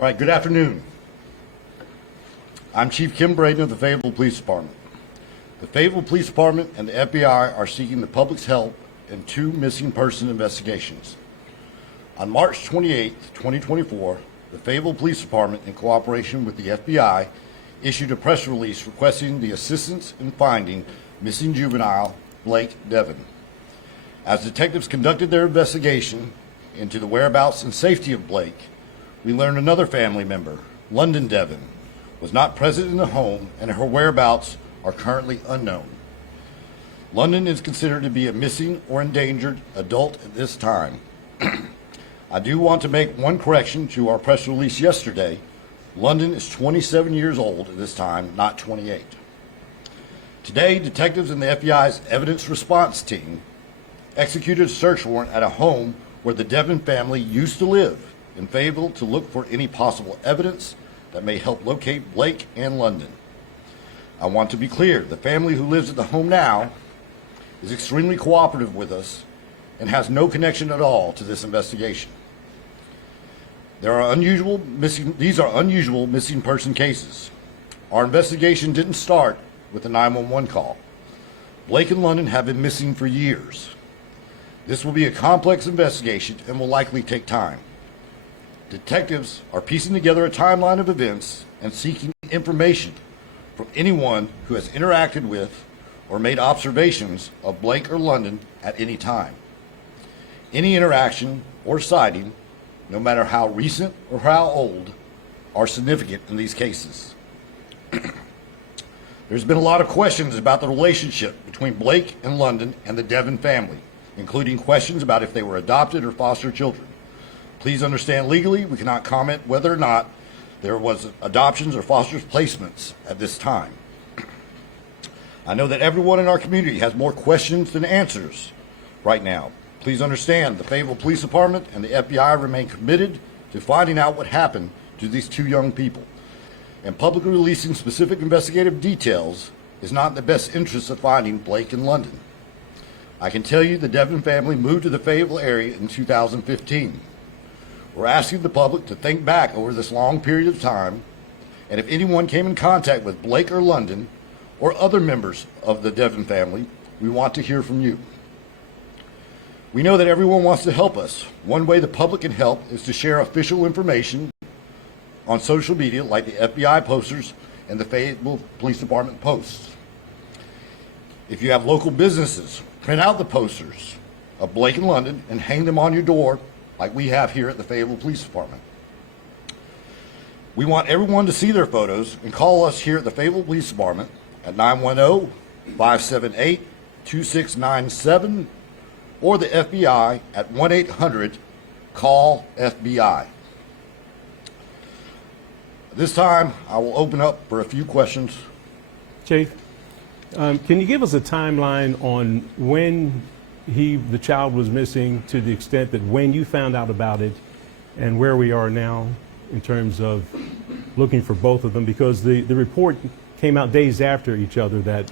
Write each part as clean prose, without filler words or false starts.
All right, good afternoon. I'm Chief Kim Braden of the Fayetteville Police Department. The Fayetteville Police Department and the FBI are seeking the public's help in two missing person investigations. On March 28, 2024, the Fayetteville Police Department, in cooperation with the FBI, issued a press release requesting the assistance in finding missing juvenile Blake Deven. As detectives conducted their investigation into the whereabouts and safety of Blake, we learned another family member, London Deven, was not present in the home and her whereabouts are currently unknown. London is considered to be a missing or endangered adult at this time. I do want to make one correction to our press release yesterday. London is 27 years old at this time, not 28. Today, detectives in the FBI's evidence response team executed a search warrant at a home where the Deven family used to live in Fayetteville to look for any possible evidence that may help locate Blake and London. I want to be clear, the family who lives at the home now is extremely cooperative with us and has no connection at all to this investigation. These are unusual missing person cases. Our investigation didn't start with a 911 call. Blake and London have been missing for years. This will be a complex investigation and will likely take time. Detectives are piecing together a timeline of events and seeking information from anyone who has interacted with or made observations of Blake or London at any time. Any interaction or sighting, no matter how recent or how old, are significant in these cases. There's been a lot of questions about the relationship between Blake and London and the Deven family, including questions about if they were adopted or foster children. Please understand, legally, we cannot comment whether or not there was adoptions or foster placements at this time. I know that everyone in our community has more questions than answers right now. Please understand, the Fayetteville Police Department and the FBI remain committed to finding out what happened to these two young people. And publicly releasing specific investigative details is not in the best interest of finding Blake and London. I can tell you the Deven family moved to the Fayetteville area in 2015. We're asking the public to think back over this long period of time, and if anyone came in contact with Blake or London or other members of the Deven family, we want to hear from you. We know that everyone wants to help us. One way the public can help is to share official information on social media like the FBI posters and the Fayetteville Police Department posts. If you have local businesses, print out the posters of Blake and London and hang them on your door like we have here at the Fayetteville Police Department. We want everyone to see their photos and call us here at the Fayetteville Police Department at 910-578-2697 or the FBI at 1-800-CALL-FBI. This time, I will open up for a few questions. Chief, can you give us a timeline on when the child was missing, to the extent that when you found out about it and where we are now in terms of looking for both of them, because the report came out days after each other that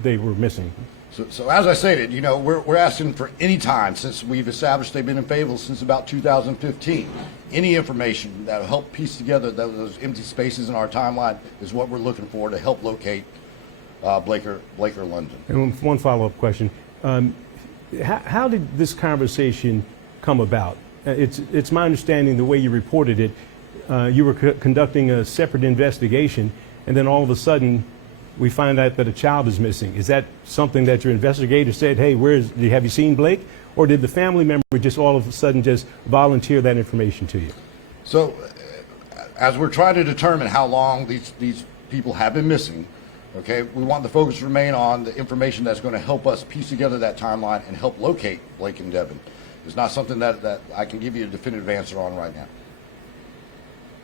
they were missing. So as I stated, we're asking for any time, since we've established they've been in Fayetteville since about 2015. Any information that will help piece together those empty spaces in our timeline is what we're looking for to help locate Blake or London. And one follow-up question. How did this conversation come about? It's my understanding, the way you reported it, you were conducting a separate investigation, and then all of a sudden we find out that a child is missing. Is that something that your investigator said, hey, have you seen Blake? Or did the family member just all of a sudden just volunteer that information to you? So as we're trying to determine how long these people have been missing, okay, we want the focus to remain on the information that's going to help us piece together that timeline and help locate Blake and Deven. It's not something that I can give you a definitive answer on right now.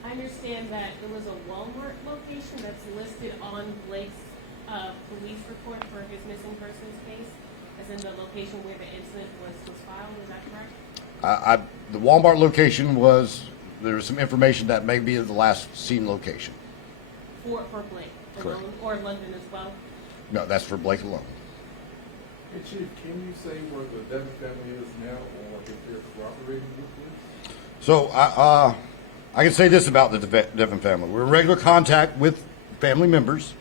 I understand that there was a Walmart location that's listed on Blake's police report for his missing persons case, as in the location where the incident was filed. Is that correct? The Walmart location there's some information that may be the last seen location. For Blake Correct. alone, or London as well? No, that's for Blake alone. Hey Chief, can you say where the Deven family is now, or if they're cooperating with you? So I can say this about the Deven family. We're in regular contact with family members.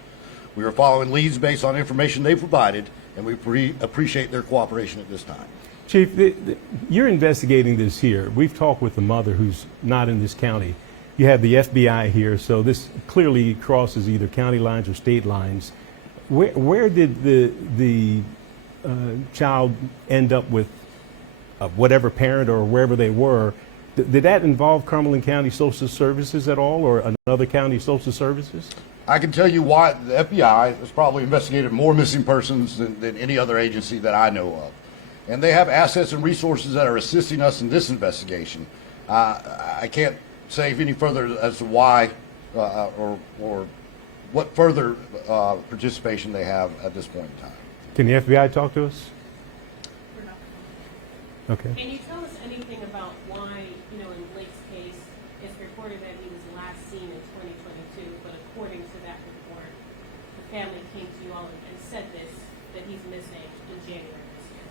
We are following leads based on information they provided, and we appreciate their cooperation at this time. Chief, you're investigating this here. We've talked with the mother who's not in this county. You have the FBI here, so this clearly crosses either county lines or state lines. Where did the child end up with whatever parent or wherever they were? Did that involve Cumberland County Social Services at all, or another county social services? I can tell you why the FBI has probably investigated more missing persons than any other agency that I know of. And they have assets and resources that are assisting us in this investigation. I can't say any further as to why or what further participation they have at this point in time. Can the FBI talk to us? Okay. Can you tell us anything about why, in Blake's case, it's reported that he was last seen in 2022, but according to that report, the family came to you all and said that he's missing in January this year?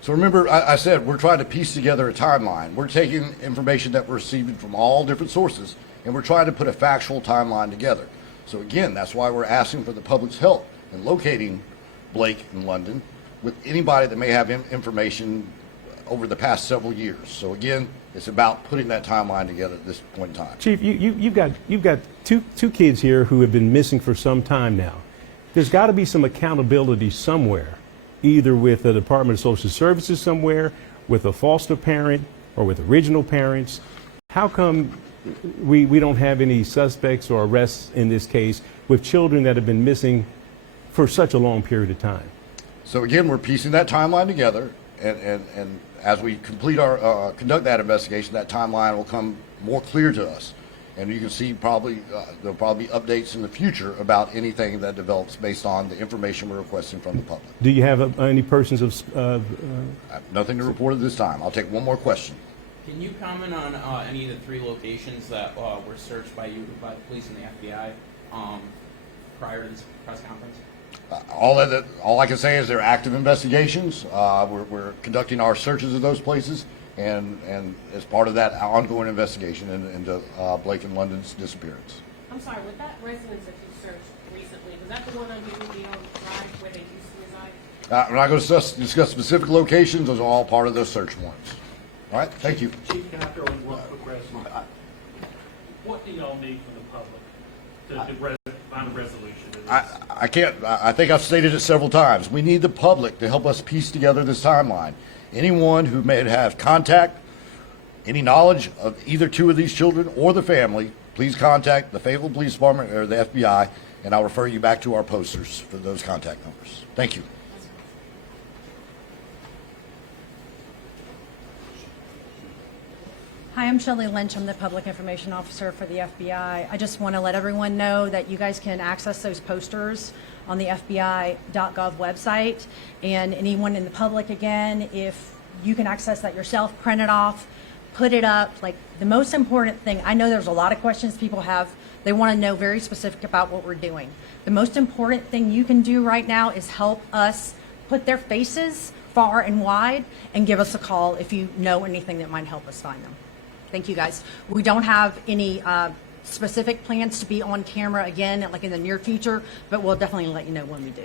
So remember, I said we're trying to piece together a timeline. We're taking information that we're receiving from all different sources, and we're trying to put a factual timeline together. So again, that's why we're asking for the public's help in locating Blake in London with anybody that may have information over the past several years. So again, it's about putting that timeline together at this point in time. Chief, you've got two kids here who have been missing for some time now. There's got to be some accountability somewhere, either with the Department of Social Services somewhere, with a foster parent, or with original parents. How come we don't have any suspects or arrests in this case with children that have been missing for such a long period of time? So again, we're piecing that timeline together, and as we complete our conduct that investigation, that timeline will come more clear to us, and you can see there'll probably be updates in the future about anything that develops based on the information we're requesting from the public. Do you have any persons of I have nothing to report at this time. I'll take one more question. Can you comment on any of the 3 locations that were searched by the police and the FBI prior to this press conference? All I can say is they're active investigations. We're conducting our searches of those places, and as part of that ongoing investigation into Blake and London's disappearance. I'm sorry, with that residence that you searched recently, was that the one on Unity Drive where they used to reside? We're not going to discuss specific locations. Those are all part of those search warrants. All right, thank you. Chief, can I throw in one quick question? What do y'all need from the public to find a resolution? I can't. I think I've stated it several times. We need the public to help us piece together this timeline. Anyone who may have contact, any knowledge of either 2 of these children or the family, please contact the Fayetteville Police Department or the FBI, and I'll refer you back to our posters for those contact numbers. Thank you. Hi, I'm Shelley Lynch. I'm the Public Information Officer for the FBI. I just want to let everyone know that you guys can access those posters on the FBI.gov website. And anyone in the public, again, if you can access that yourself, print it off, put it up. Like, the most important thing, I know there's a lot of questions people have. They want to know very specific about what we're doing. The most important thing you can do right now is help us put their faces far and wide and give us a call if you know anything that might help us find them. Thank you, guys. We don't have any specific plans to be on camera again, like in the near future, but we'll definitely let you know when we do.